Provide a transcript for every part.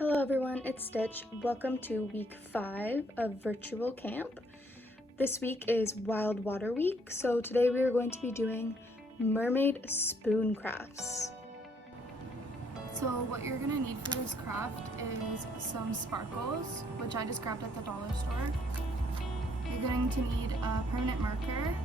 Hello everyone, it's Stitch. Welcome to week 5 of virtual camp. This week is Wild Water Week, so today we are going to be doing mermaid spoon crafts. So what you're going to need for this craft is some sparkles, which I just grabbed at the dollar store. You're going to need a permanent marker,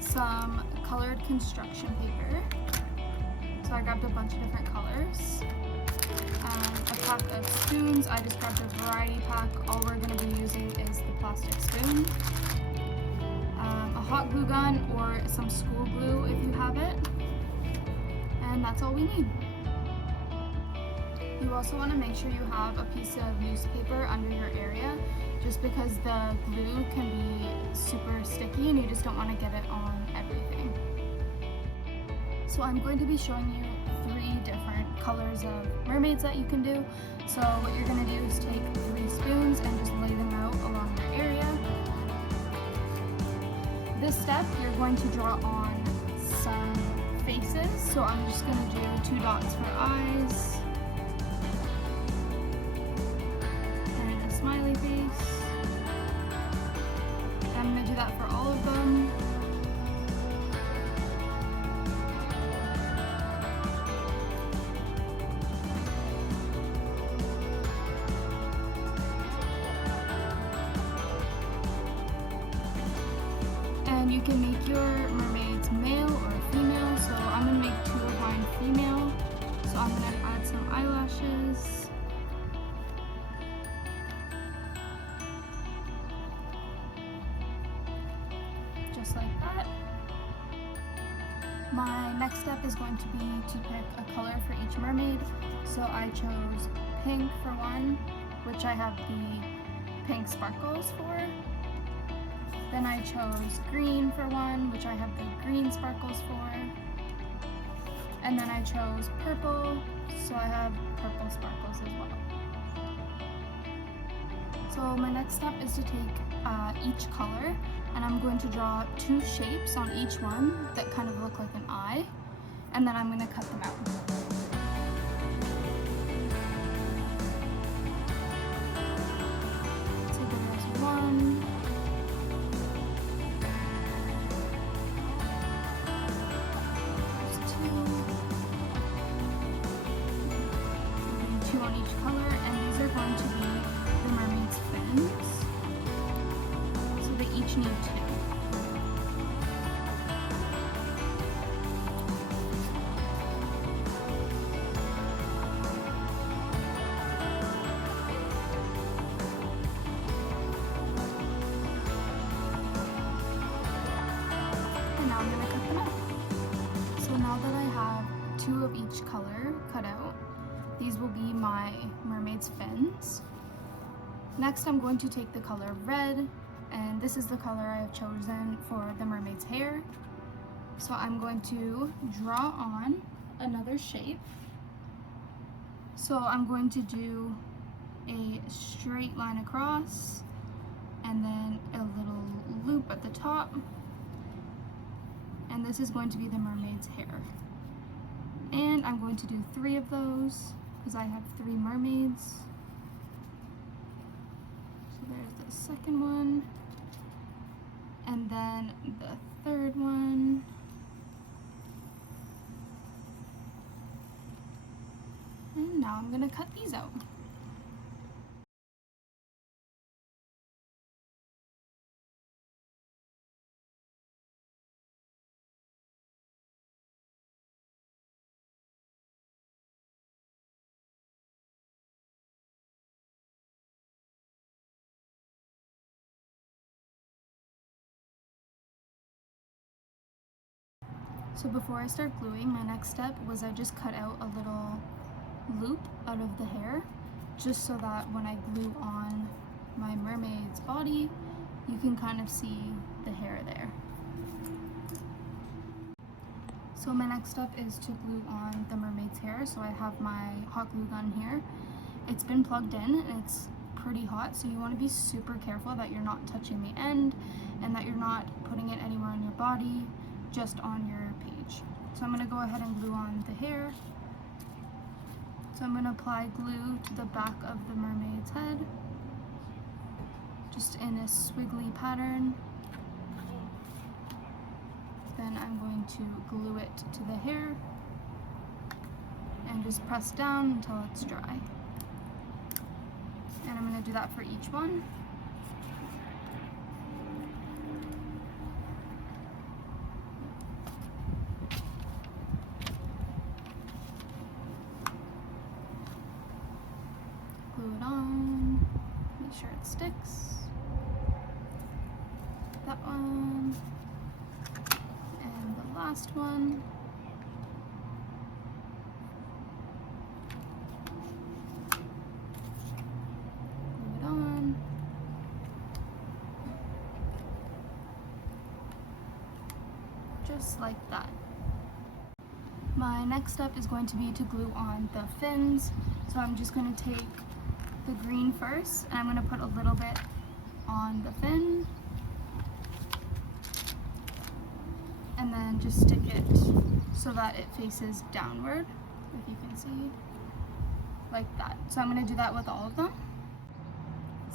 some colored construction paper, so I grabbed a bunch of different colors, a pack of spoons. I just grabbed a variety pack. All we're going to be using is the plastic spoon, a hot glue gun or some school glue if you have it, and that's all we need. You also want to make sure you have a piece of newspaper under your area, just because the glue can be super sticky and you just don't want to get it on everything. So I'm going to be showing you 3 different colors of mermaids that you can do. So what you're going to do is take 3 spoons and just lay them out along your area. This step you're going to draw on some faces. So I'm just going to do 2 dots for eyes and a smiley face. I'm going to do that for all of them. And you can make your mermaids male or female, so I'm going to make 2 of mine female. So I'm going to add some eyelashes. Just like that. My next step is going to be to pick a color for each mermaid. So I chose pink for one, which I have the pink sparkles for. Then I chose green for one, which I have the green sparkles for. And then I chose purple, so I have purple sparkles as well. So my next step is to take each color, and I'm going to draw 2 shapes on each one that kind of look like an eye, and then I'm going to cut them out. So there's 1. On each color, and these are going to be the mermaid's fins, so they each need 2. And now I'm going to cut them out. So now that I have 2 of each color cut out, these will be my mermaid's fins. Next, I'm going to take the color red, and this is the color I have chosen for the mermaid's hair. So I'm going to draw on another shape. So I'm going to do a straight line across, and then a little loop at the top. And this is going to be the mermaid's hair. And I'm going to do 3 of those, because I have 3 mermaids. So there's the second one, and then the 3rd one, and now I'm going to cut these out. So before I start gluing, my next step was I just cut out a little loop out of the hair, just so that when I glue on my mermaid's body, you can kind of see the hair there. So my next step is to glue on the mermaid's hair. So I have my hot glue gun here. It's been plugged in and it's pretty hot, so you want to be super careful that you're not touching the end and that you're not putting it anywhere on your body, just on your page. So I'm going to go ahead and glue on the hair. So I'm going to apply glue to the back of the mermaid's head, just in a squiggly pattern. Then I'm going to glue it to the hair and just press down until it's dry. And I'm going to do that for each one. Glue it on, make sure it sticks. That one, and the last one. Glue it on. Just like that. My next step is going to be to glue on the fins. So I'm just going to take the green first, and I'm going to put a little bit on the fin, and then just stick it so that it faces downward, if you can see, like that. So I'm going to do that with all of them.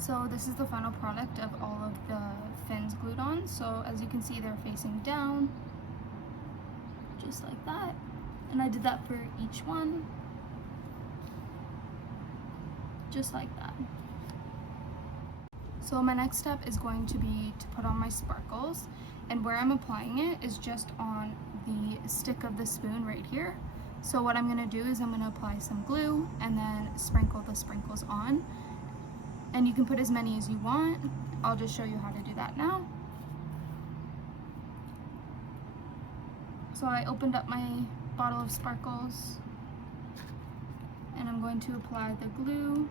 So this is the final product of all of the fins glued on. So as you can see, they're facing down, just like that. And I did that for each one, just like that. So my next step is going to be to put on my sparkles, and where I'm applying it is just on the stick of the spoon right here. So what I'm going to do is I'm going to apply some glue and then sprinkle the sprinkles on, and you can put as many as you want. I'll just show you how to do that now. So I opened up my bottle of sparkles, and I'm going to apply the glue.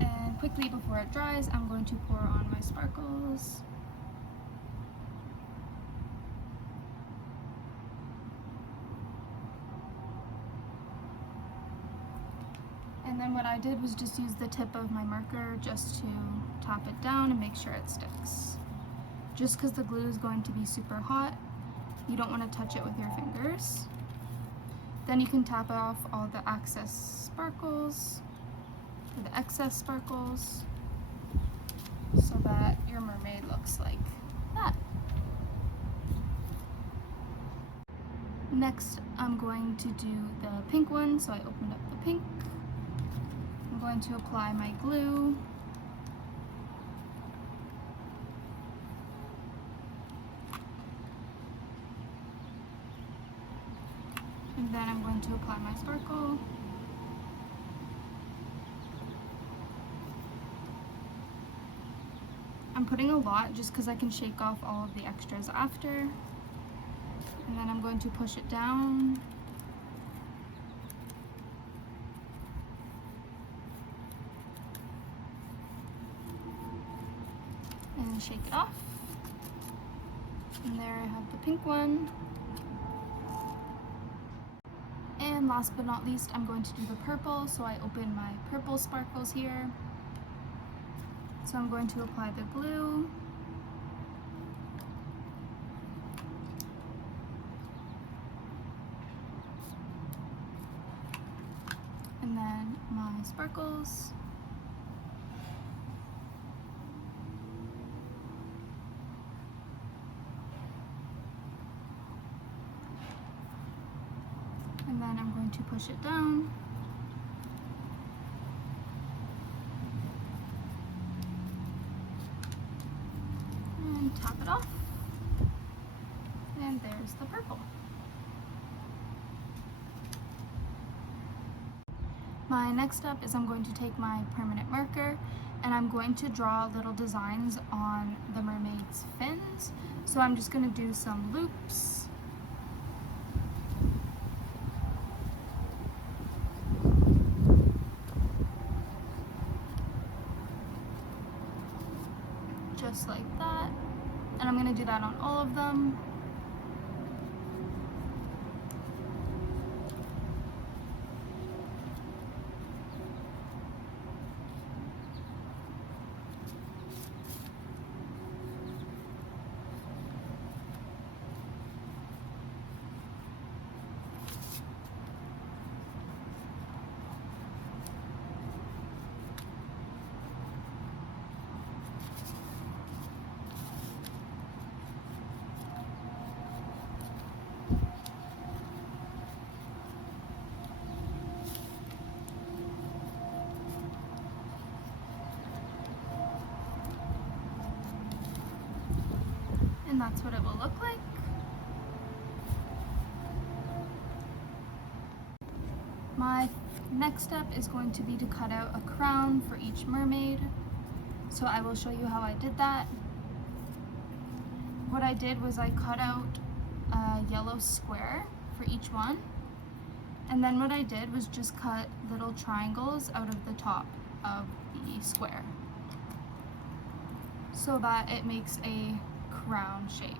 And quickly before it dries, I'm going to pour on my sparkles. And then what I did was just use the tip of my marker just to tap it down and make sure it sticks. Just because the glue is going to be super hot, you don't want to touch it with your fingers. Then you can tap off all the excess sparkles, or the excess sparkles, so that your mermaid looks like that. Next, I'm going to do the pink one, so I opened up the pink. I'm going to apply my glue. And then I'm going to apply my sparkle. I'm putting a lot just because I can shake off all of the extras after. And then I'm going to push it down. And shake it off. And there I have the pink one. And last but not least, I'm going to do the purple. So I open my purple sparkles here. So I'm going to apply the glue. And then my sparkles. And then I'm going to push it down. And top it off. And there's the purple. My next step is I'm going to take my permanent marker and I'm going to draw little designs on the mermaid's fins. So I'm just going to do some loops. Just like that. And I'm going to do that on all of them. and that's what it will look like. My next step is going to be to cut out a crown for each mermaid. So I will show you how I did that. What I did was I cut out a yellow square for each one. And then what I did was just cut little triangles out of the top of the square so that it makes a crown shape.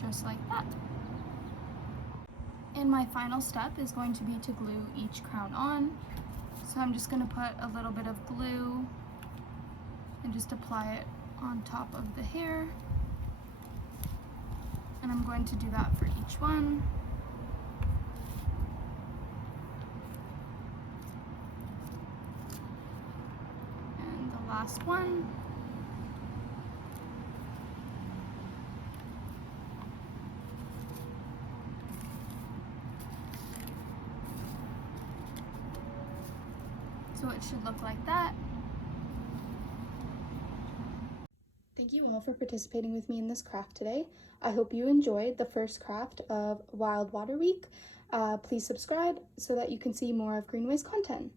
Just like that. And my final step is going to be to glue each crown on. So I'm just going to put a little bit of glue and just apply it on top of the hair. And I'm going to do that for each one. And the last one. So it should look like that. Thank you all for participating with me in this craft today. I hope you enjoyed the first craft of Wild Water Week. Please subscribe so that you can see more of Greenway's content.